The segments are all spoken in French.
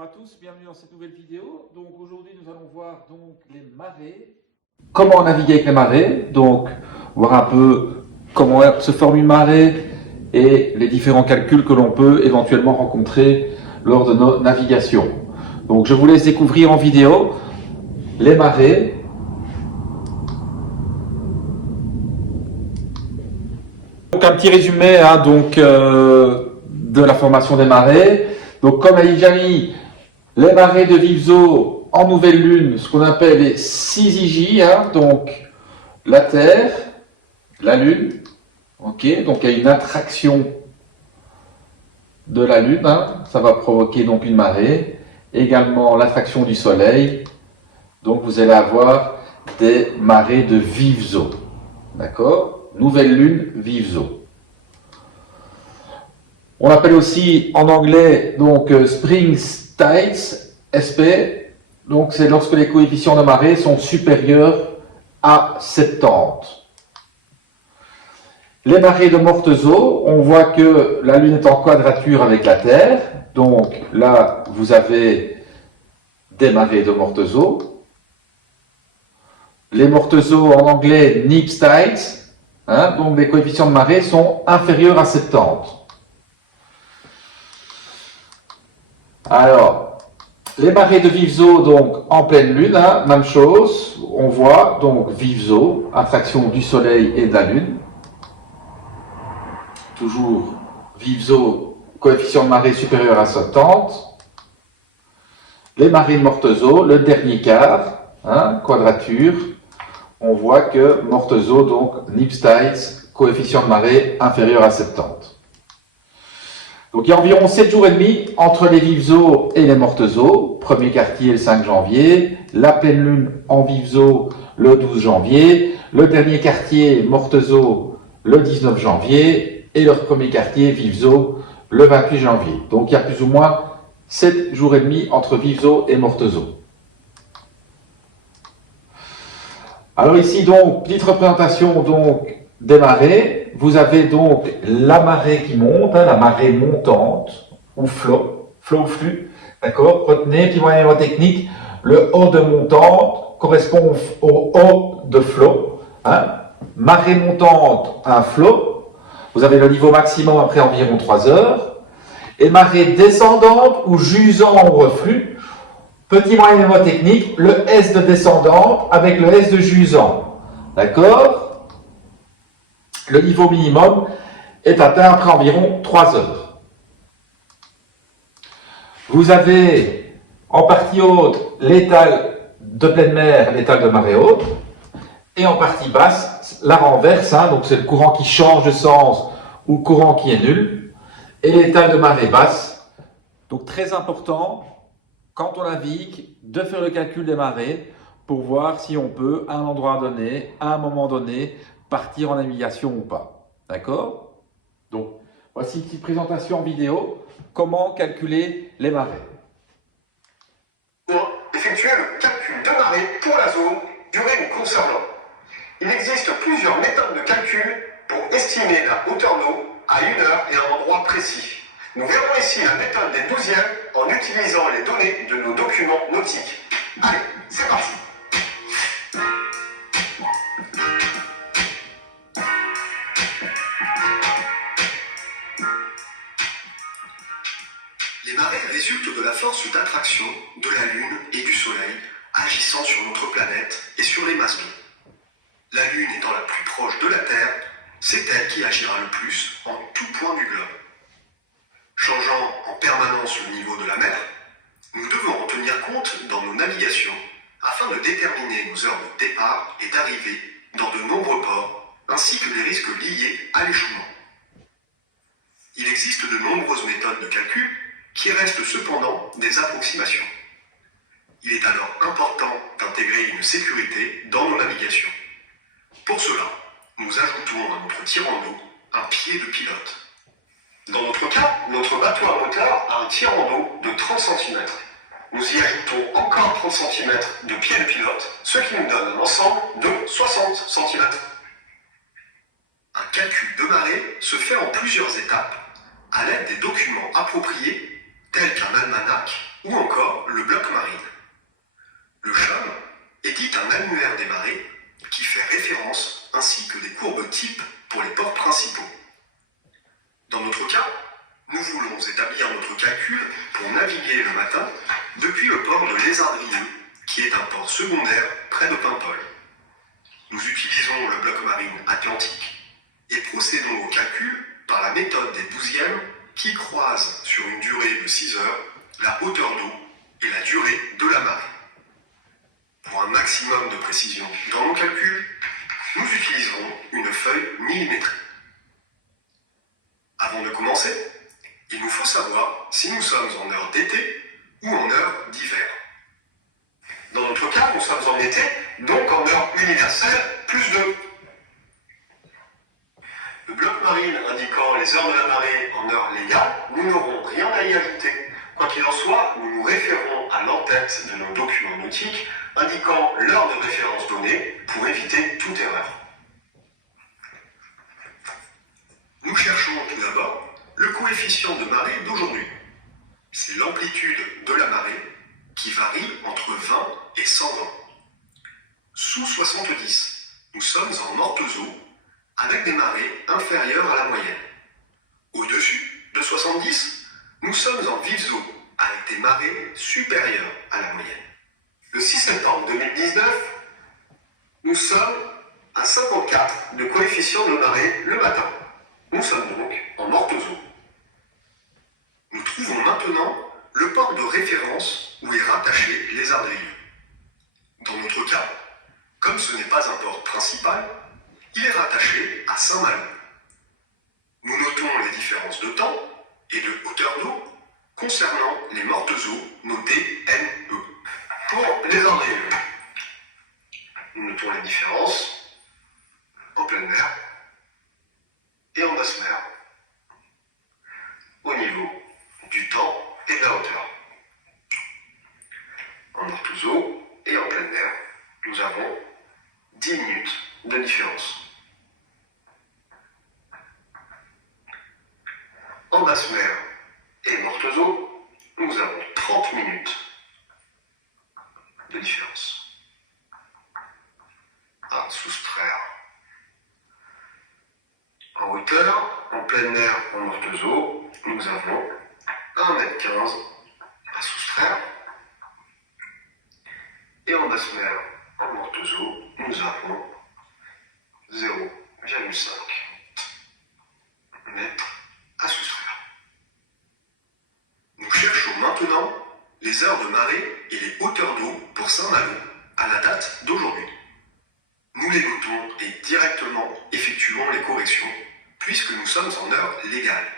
Bonjour à tous, bienvenue dans cette nouvelle vidéo. Donc aujourd'hui nous allons voir donc les marées. Comment naviguer avec les marées, donc voir un peu comment se forme une marée et les différents calculs que l'on peut éventuellement rencontrer lors de nos navigations. Donc je vous laisse découvrir en vidéo les marées. Donc un petit résumé de la formation des marées. Donc comme a déjà mis les marées de vives eaux en nouvelle lune, ce qu'on appelle les 6 IJ, donc la Terre, la Lune, ok, donc il y a une attraction de la Lune, ça va provoquer donc une marée, également l'attraction du Soleil, donc vous allez avoir des marées de vives eaux, d'accord, nouvelle Lune, vives eaux. On appelle aussi en anglais donc Spring Tides, SP, donc c'est lorsque les coefficients de marée sont supérieurs à 70. Les marées de mortes eaux, on voit que la Lune est en quadrature avec la Terre, donc là vous avez des marées de mortes eaux. Les mortes eaux en anglais Neap Tides, donc les coefficients de marée sont inférieurs à 70. Alors, les marées de vives eaux, donc en pleine lune, même chose, on voit donc vives eaux, attraction du soleil et de la lune. Toujours vives eaux, coefficient de marée supérieur à 70. Les marées de mortes eaux, le dernier quart, quadrature, on voit que mortes eaux, donc Neap Tides, coefficient de marée inférieur à 70. Donc il y a environ 7 jours et demi entre les vives eaux et les mortes eaux. Premier quartier le 5 janvier, la pleine lune en vives eaux le 12 janvier, le dernier quartier mortes eaux le 19 janvier et leur premier quartier vives eaux le 28 janvier. Donc il y a plus ou moins 7 jours et demi entre vives eaux et mortes eaux. Alors ici donc, petite représentation donc des marées. Vous avez donc la marée qui monte, la marée montante, ou flot ou flux, d'accord. Retenez, petit moyen technique, le haut de montante correspond au haut de flot. Marée montante, un flot, vous avez le niveau maximum après environ 3 heures. Et marée descendante ou jusant au reflux, petit moyen technique, le S de descendante avec le S de jusant, d'accord. Le niveau minimum est atteint après environ 3 heures. Vous avez en partie haute l'étal de pleine mer, l'étal de marée haute, et en partie basse, la renverse, donc c'est le courant qui change de sens ou le courant qui est nul, et l'étal de marée basse. Donc très important, quand on navigue, de faire le calcul des marées pour voir si on peut, à un endroit donné, à un moment donné, partir en navigation ou pas. D'accord? Donc, voici une petite présentation en vidéo. Comment calculer les marées? Pour effectuer le calcul de marée pour la zone, durée ou course à blanc. Il existe plusieurs méthodes de calcul pour estimer la hauteur d'eau à une heure et à un endroit précis. Nous verrons ici la méthode des douzièmes en utilisant les données de nos documents nautiques. Allez, c'est parti! Les marées résultent de la force d'attraction de la Lune et du Soleil agissant sur notre planète et sur les masses d'eau. La Lune étant la plus proche de la Terre, c'est elle qui agira le plus en tout point du globe. Changeant en permanence le niveau de la mer, nous devons en tenir compte dans nos navigations afin de déterminer nos heures de départ et d'arrivée dans de nombreux ports, ainsi que les risques liés à l'échouement. Il existe de nombreuses méthodes de calcul qui restent cependant des approximations. Il est alors important d'intégrer une sécurité dans nos navigations. Pour cela, nous ajoutons à notre tirant d'eau un pied de pilote. Dans notre cas, notre bateau à moteur a un tirant d'eau de 30 cm. Nous y ajoutons encore 30 cm de pied de pilote, ce qui nous donne un ensemble de 60 cm. Un calcul de marée se fait en plusieurs étapes à l'aide des documents appropriés tels qu'un almanach ou encore le bloc marine. Le CHAM est dit un annuaire des marées qui fait référence ainsi que des courbes types pour les ports principaux. Dans notre cas, nous voulons établir notre calcul pour naviguer le matin depuis le port de Lézardrieux, qui est un port secondaire près de Paimpol. Nous utilisons le bloc marine atlantique et procédons au calcul par la méthode des douzièmes qui croisent sur une durée de 6 heures la hauteur d'eau et la durée de la marée. Pour un maximum de précision dans nos calculs, nous utiliserons une feuille millimétrée. Avant de commencer, il nous faut savoir si nous sommes en heure d'été ou en heure d'hiver. Dans notre cas, nous sommes en été, donc en heure universelle, plus 2. Le bloc marine indiquant les heures de la marée en heure légale, nous n'aurons rien à y ajouter. Quoi qu'il en soit, nous nous référons à l'entête de nos documents nautiques indiquant l'heure de référence donnée pour éviter toute erreur. Nous cherchons tout d'abord le coefficient de marée d'aujourd'hui. C'est l'amplitude de la marée qui varie entre 20 et 120. Sous 70, nous sommes en mortes eaux avec des marées inférieures à la moyenne. Au-dessus de 70, nous sommes en vives eaux avec des marées supérieures à la moyenne. Le 6 septembre 2019, nous sommes à 54 de coefficient de marée le matin. Nous sommes donc en mortes eaux. Nous trouvons maintenant le port de référence où est rattaché Lézardrieux. Dans notre cas, comme ce n'est pas un port principal, il est rattaché à Saint-Malo. Nous notons les différences de temps et de hauteur d'eau concernant les mortes eaux notées NE. Pour Lézardrieux, nous notons les différences en pleine mer et en basse mer au niveau du temps et de la hauteur. En mortes eaux et en pleine mer, nous avons 10 minutes de différence. En basse mer et mortes eaux, nous avons 30 minutes de différence. À soustraire. En hauteur, en pleine mer, en mortes eaux, nous avons 1,15 m à soustraire. Et en basse mer, en mortes eaux, nous avons 0,5 m à soustraire. Nous cherchons maintenant les heures de marée et les hauteurs d'eau pour Saint-Malo à la date d'aujourd'hui. Nous les notons et directement effectuons les corrections puisque nous sommes en heure légale.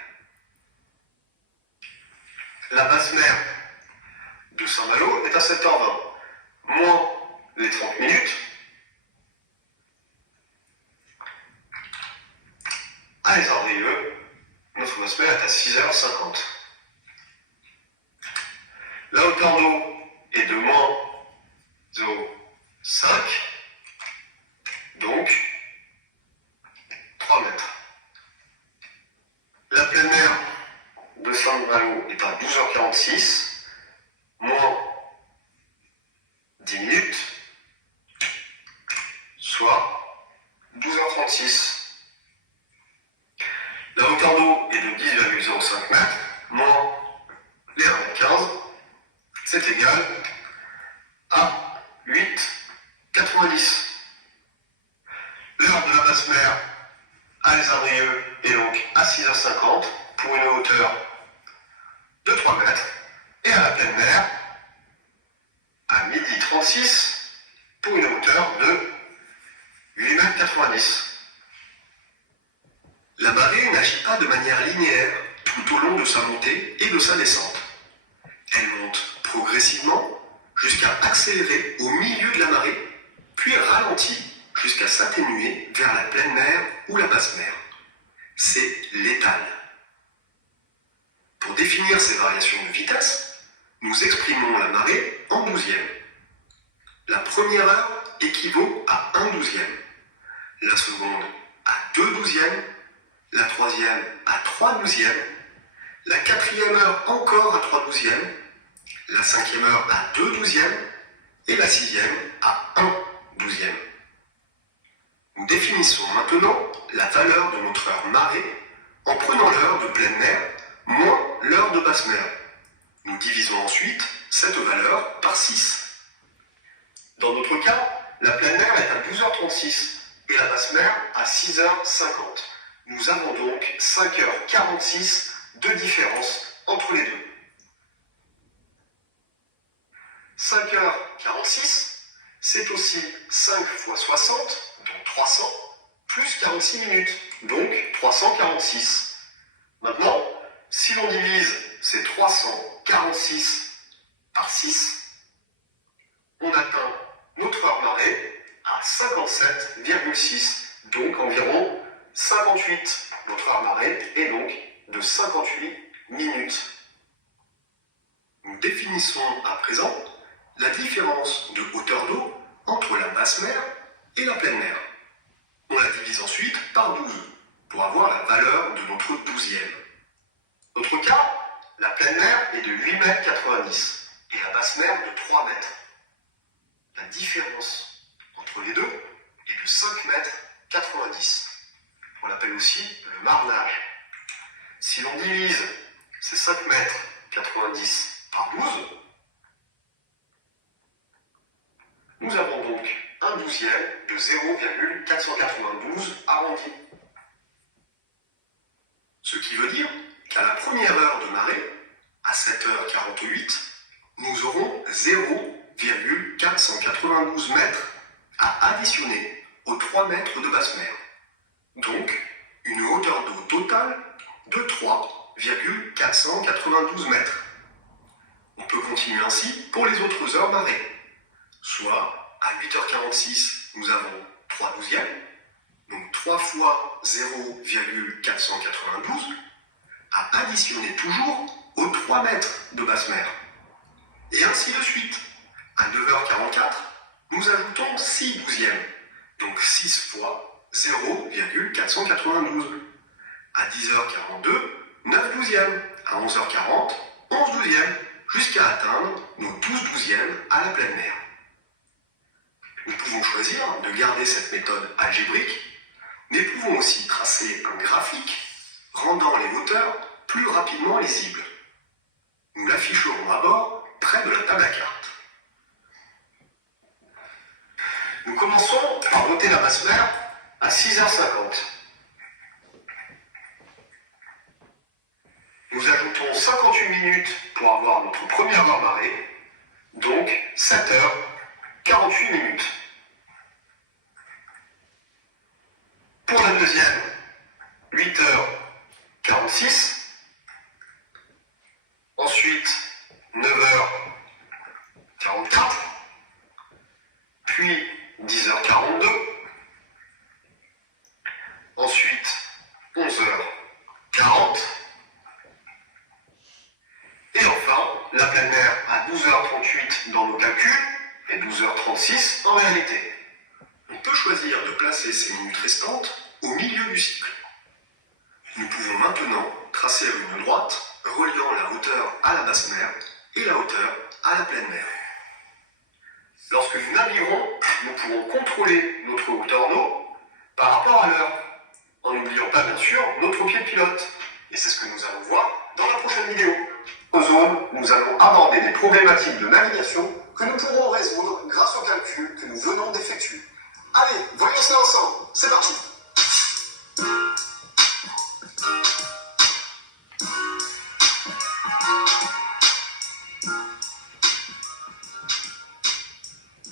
La basse mer de Saint-Malo est à 7h20, moins les 30 minutes. À Lézardrieux, notre basse mer est à 6h50. La hauteur d'eau est de moins 0,5, donc 3 mètres. La pleine mer de Saint-Malo est à 12h46, moins 10 minutes, soit 12h36. La hauteur d'eau est de 10,05 mètres, moins les 1,15, c'est égal à 8,90. L'heure de la basse mer à Lézardrieux est donc à 6h50 pour une hauteur de 3 mètres et à la pleine mer à 12h36 pour une hauteur de 8,90 m. La marée n'agit pas de manière linéaire tout au long de sa montée et de sa descente. Elle monte progressivement jusqu'à accélérer au milieu de la marée, puis ralentit jusqu'à s'atténuer vers la pleine mer ou la basse mer. C'est l'étale. Pour définir ces variations de vitesse, nous exprimons la marée en douzièmes. La première heure équivaut à 1/12, la seconde à 2/12, la troisième à 3/12, la quatrième heure encore à 3/12, la 5e heure à 2/12 et la 6e à 1/12. Nous définissons maintenant la valeur de notre heure marée en prenant l'heure de pleine mer moins l'heure de basse mer. Nous divisons ensuite cette valeur par 6. Dans notre cas, la pleine mer est à 12h36 et la basse mer à 6h50. Nous avons donc 5h46 de différence entre les deux. 5h46, c'est aussi 5 fois 60, donc 300, plus 46 minutes, donc 346. Maintenant, si l'on divise ces 346 par 6, on atteint notre heure marée à 57,6, donc environ 58. Notre heure marée est donc de 58 minutes. Nous définissons à présent la différence de hauteur d'eau entre la basse mer et la pleine mer. On la divise ensuite par 12 pour avoir la valeur de notre 12e. Dans notre cas, la pleine mer est de 8,90 m et la basse mer de 3 mètres. La différence entre les deux est de 5,90 m. On l'appelle aussi le marnage. Si l'on divise ces 5,90 m par 12, nous avons donc un 12e de 0,492 arrondi. Ce qui veut dire qu'à la première heure de marée, à 7h48, nous aurons 0,492 mètres à additionner aux 3 mètres de basse mer. Donc, une hauteur d'eau totale de 3,492 mètres. On peut continuer ainsi pour les autres heures marées. Soit, à 8h46, nous avons 3/12, donc 3 fois 0,492, à additionner toujours aux 3 mètres de basse mer. Et ainsi de suite. À 9h44, nous ajoutons 6/12, donc 6 fois 0,492. À 10h42, 9/12, à 11h40, 11/12, jusqu'à atteindre nos 12/12 à la pleine mer. Nous pouvons choisir de garder cette méthode algébrique, mais pouvons aussi tracer un graphique rendant les hauteurs plus rapidement lisibles. Nous l'afficherons à bord, près de la table à cartes. Nous commençons par noter la basse mer à 6h50. Nous ajoutons 58 minutes pour avoir notre première heure marée, donc 7h48 minutes. Pour la deuxième, 8h46. Ensuite, 9h44. Puis 10h42. Ensuite, 11h40. Et enfin, la pleine mer à 12h38 dans nos calculs et 12h36 en réalité. On peut choisir de placer ces minutes restantes au milieu du cycle. Nous pouvons maintenant tracer une droite reliant la hauteur à la basse mer et la hauteur à la pleine mer. Lorsque nous naviguerons, nous pourrons contrôler notre hauteur d'eau par rapport à l'heure, en n'oubliant pas bien sûr notre pied de pilote. Et c'est ce que nous allons voir dans la prochaine vidéo. Aux zones, nous allons aborder des problématiques de navigation que nous pourrons résoudre grâce au calcul que nous venons d'effectuer. Allez, voyons cela ensemble, c'est parti.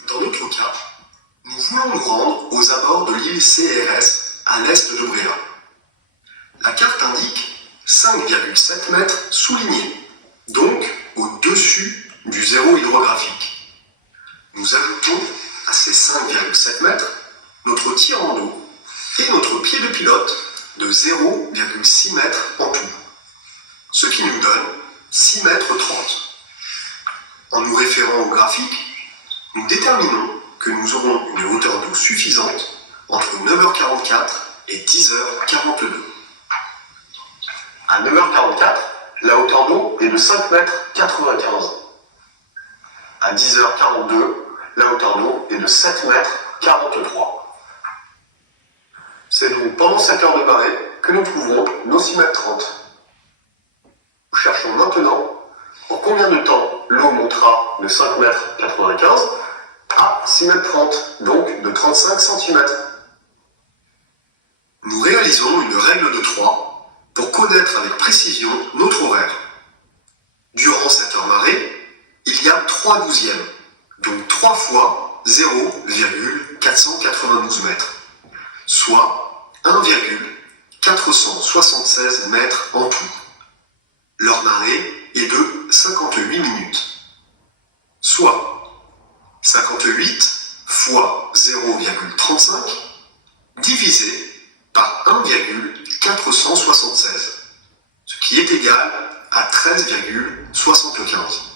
Dans notre cas, nous voulons nous rendre aux abords de l'île CRS à l'est de Bréa. La carte indique 5,7 mètres soulignés, donc au-dessus du zéro hydrographique. Nous ajoutons à ces 5,7 mètres notre tir en eau et notre pied de pilote de 0,6 mètres en tout, ce qui nous donne 6 mètres 30. En nous référant au graphique, nous déterminons que nous aurons une hauteur d'eau suffisante entre 9h44 et 10h42. À 9h44, la hauteur d'eau est de 5,95 m. À 10h42, la hauteur d'eau est de 7,43 m. C'est donc pendant cette heure de marée que nous trouvons nos 6,30 m. Nous cherchons maintenant en combien de temps l'eau montera de 5,95 m à 6,30 m, donc de 35 cm. Nous réalisons une règle de 3 pour connaître avec précision notre horaire. Durant cette heure marée, il y a 3 douzièmes, donc 3 fois 0,492 mètres, soit 1,476 mètres en tout. Leur marée est de 58 minutes, soit 58 fois 0,35 divisé par 1,476, ce qui est égal à 13,75.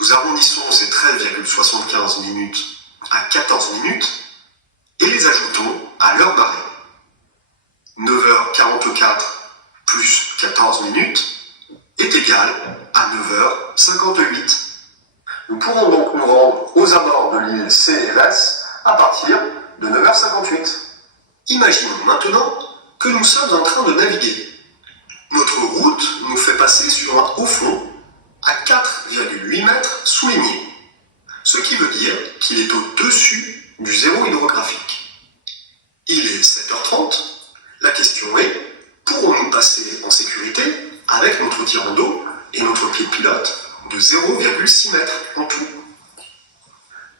Nous arrondissons ces 13,75 minutes à 14 minutes et les ajoutons à leur marée. 9h44 plus 14 minutes est égal à 9h58. Nous pourrons donc nous rendre aux abords de l'île CRS à partir de 9h58. Imaginons maintenant que nous sommes en train de naviguer. Notre route nous fait passer sur un haut fond à 4,8 mètres souligné, ce qui veut dire qu'il est au-dessus du zéro hydrographique. Il est 7h30, la question est, pourrons-nous passer en sécurité avec notre tirant d'eau et notre pied de pilote de 0,6 mètres en tout?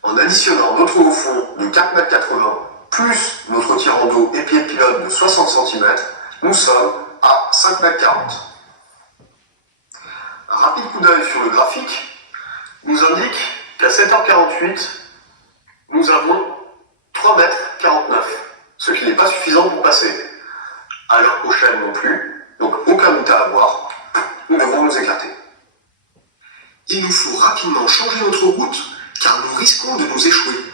En additionnant notre haut fond de 4,80 m plus notre tirant d'eau et pied de pilote de 60 cm, nous sommes à 5,40 m. Un rapide coup d'œil sur le graphique nous indique qu'à 7h48, nous avons 3,49 m, ce qui n'est pas suffisant pour passer. À l'heure prochaine non plus, donc aucun doute à avoir, nous devons nous écarter. Il nous faut rapidement changer notre route car nous risquons de nous échouer.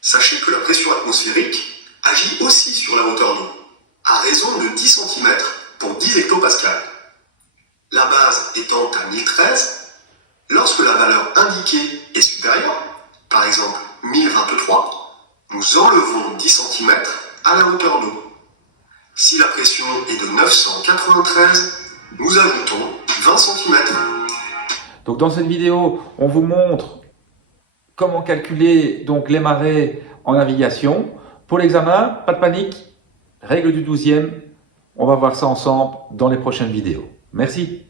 Sachez que la pression atmosphérique agit aussi sur la hauteur d'eau, à raison de 10 cm pour 10 hectopascales. La base étant à 1013, lorsque la valeur indiquée est supérieure, par exemple 1023, nous enlevons 10 cm à la hauteur d'eau. Si la pression est de 993, nous ajoutons 20 cm. Donc dans cette vidéo, on vous montre comment calculer donc les marées en navigation. Pour l'examen, pas de panique, règle du 12e, on va voir ça ensemble dans les prochaines vidéos. Merci.